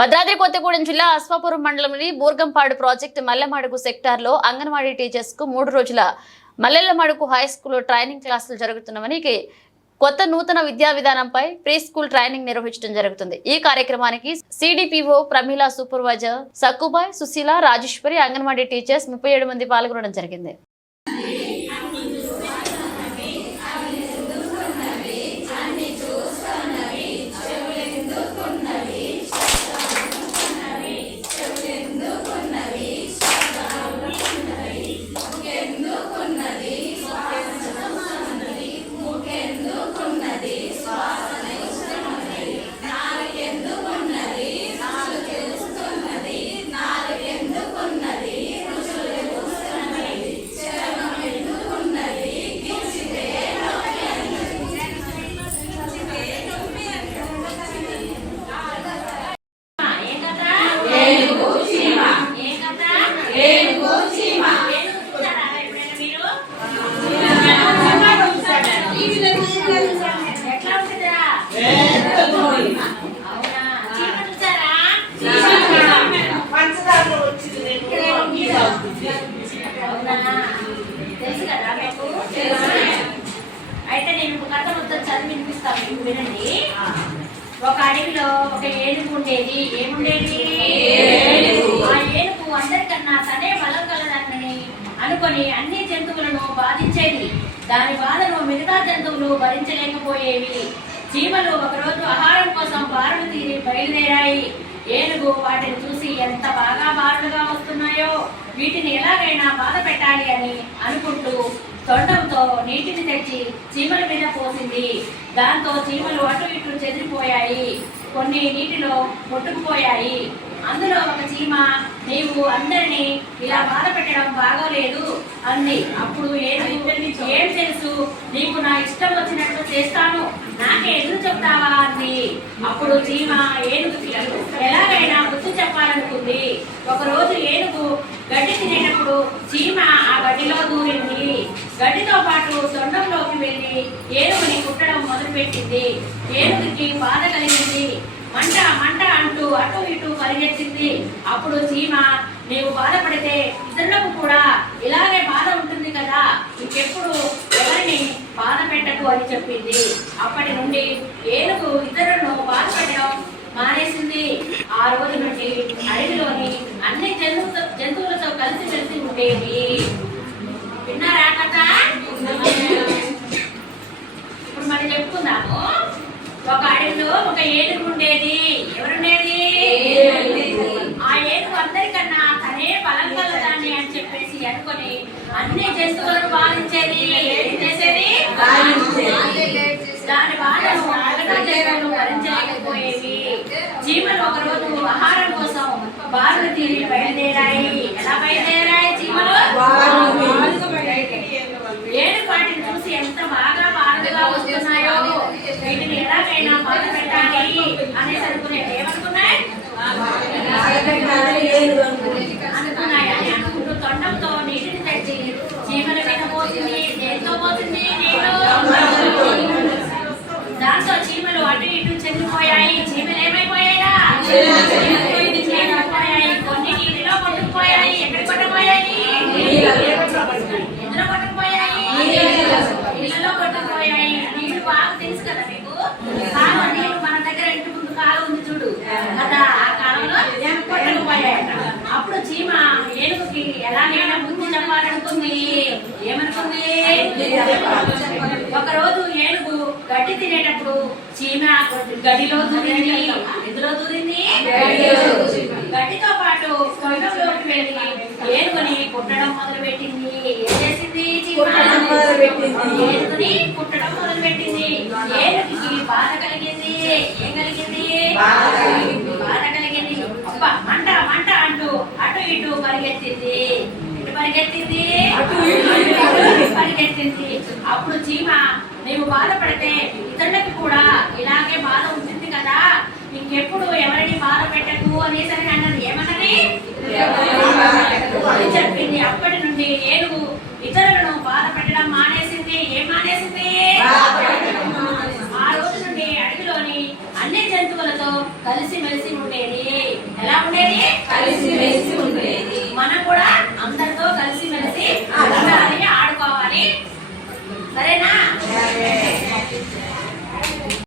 భద్రాద్రి కొత్తగూడెం జిల్లా అశ్వాపురం మండలంలోని బూర్గంపాడు ప్రాజెక్టు మల్లెమడుగు సెక్టార్లో అంగన్వాడీ టీచర్స్ కు 3 రోజుల మల్లెమడుగు హై స్కూల్ ట్రైనింగ్ క్లాసులు జరుగుతున్నామని కొత్త నూతన విద్యా విధానంపై ప్రీ స్కూల్ ట్రైనింగ్ నిర్వహించడం జరుగుతుంది। ఈ కార్యక్రమానికి CDPO Pramila, supervisor Sakkubai, Sushila, Rajeshwari, anganwadi teachers 37 మంది పాల్గొనడం జరిగింది। అయితే నేను కథ మొత్తం చదివి వినిపిస్తాను, మీకు వినండి। ఒక అడవిలో ఒక ఏనుగు ఉండేది। ఏముండేది? ఆ ఏనుగు అందరికన్నా తనే బలం కలదని అనుకొని అన్ని జంతువులను బాధించేది। దాని బాధను మిగతా జంతువులు భరించలేకపోయేవి। చీమలు ఒకరోజు ఆహారం కోసం బారులు తీరి బయలుదేరాయి। ఏనుగు వాటిని చూసి ఎంత బాగా బారులుగా వస్తున్నాయో, వీటిని ఎలాగైనా బాధ పెట్టాలి అని అనుకుంటూ తొండంతో నీటిని తెచ్చి చీమల మీద పోసింది। దాంతో చీమలు అటు ఇటు చెదిరిపోయాయి, కొన్ని నీటిలో కొట్టుకుపోయాయి। అందులో ఒక చీమ, నీవు అందరినీ ఇలా బాధ పెట్టడం బాగోలేదు అంది। అప్పుడు ఏం తెలుసు, నీకు నా ఇష్టం వచ్చినట్టు చేస్తాను, నాకే ఎదురు చెప్తావా అంది। అప్పుడు చీమ ఏనుగుకి ఎలాగైనా బుద్ధి చెప్పాలనుకుంది। ఒకరోజు ఏనుగు గడ్డి తినేటప్పుడు చీమ ఆ గడ్డిలో దూరింది। గడ్డితో పాటు తొండంలోకి వెళ్లి ఏనుగుని కుట్టడం మొదలుపెట్టింది। ఏనుగుకి బాధ కలిగింది, మంట మంట అంటూ అటు ఇటు పరిగెత్తింది। అప్పుడు చీమ, నీవు బాధపడితే ఇతరులకు కూడా ఇలాగే బాధ ఉంటుంది కదా, ఇంకెప్పుడు ఎవరిని బాధ పెట్టకు అని చెప్పింది। అప్పటి నుండి ఏనుగు ఇతరులను బాధ పెట్టడం మానేసింది। ఆ రోజు నుండి అడవిలోని అన్ని జంతువులతో కలిసి ఉండేది। విన్నారా కథ? ఇప్పుడు మనం చెప్పుకుందాము। ఒక అడవిలో ఒక ఏనుగు ఉండేది। ఎవరుండేది? ఆ ఏనుగు అందరికన్నా తనే బలం కలదాన్ని అని చెప్పేసి అనుకొని అన్ని జంతువులను బాధించేది। ఏం చేసేది? దాని బాధను మిగతా జంతువులు భరించలేకపోయేవి। చీమలు ఒకరోజు ఆహారం కోసం బారులు తీరి బయలుదేరాయి। ఎలా బయలుదేరాయి చీమలు? ఏనుగు వాటిని చూసి ఎంత బాగా బాధగా వస్తున్నాయో, వీటిని ఎలాగైనా బాధ పెట్టాలి అనేసి అనుకున్నాయి। ఏమనుకున్నాయి? అనుకున్నాయి అని అనుకుంటూ తొండంతో నీటిని తెచ్చి చీమల మీద పోసింది। దేంతో పోసింది? నీళ్ళు। దాంతో చీమలు అటు ఇటు చెందిపోయాయి। చీమలు ఏమైపోయాయా? కొన్ని నీటిలో కొట్టుకుపోయాయి। ఎక్కడ కొట్టుకుపోయాయి? ఇందులో కొట్టుకుపోయాయి, నీళ్ళలో కొట్టుకుపోయాయి। నీళ్లు బాగా తెలుసు కదా మీకు, కాలం నీళ్ళు మన దగ్గర ఇంటి ముందు కాలం ఉంది చూడు కదా, ఆ కాలంలో కొట్టుకుపోయాయి। అప్పుడు చీమ ఏనుగుకి ఎలాగైనా బుద్ధి చెప్పాలనుకుంది। ఏమనుకుంది? ఒకరోజు ఏనుగు గడ్డి తినేటప్పుడు చీమ గడ్డిలో దూరింది। ఎందులో దూరింది? గడ్డితో పాటు కొండలోకి వెళ్ళి ఏనుగుని కుట్టడం మొదలు పెట్టింది। ఏం చేసింది? ఏనుగుని కుట్టడం మొదలు పెట్టింది। ఏనుగుకి బాధ కలిగింది। ఏం కలిగింది? బాధ కలిగింది। అబ్బా మంట మంట అంటూ అటు ఇటు పరిగెత్తింది। ఇటు పరిగెత్తింది, పరిగెత్తింది। అప్పుడు చీమ, నీవు బాధపడితే ఇతరులకు కూడా ఇలాగే బాధ ఉంటుంది కదా, ఇంకెప్పుడు ఎవరిని బాధ పెట్టకు అనేసి అన్నది। ఏమన్నది? చెప్పింది। అప్పటి నుండి ఏనుగు ఇతరులను బాధ పెట్టడం మానేసింది। ఏం మానేసింది? ఆ రోజు నుండి అడవిలోని అన్ని జంతువులతో కలిసి మెలిసి ఉండేది। ఉండేది? కలిసిమెలిసి ఉండేది. మనం కూడా అందరితో కలిసిమెలిసి ఉండాలి, ఆడుకోవాలి. సరేనా?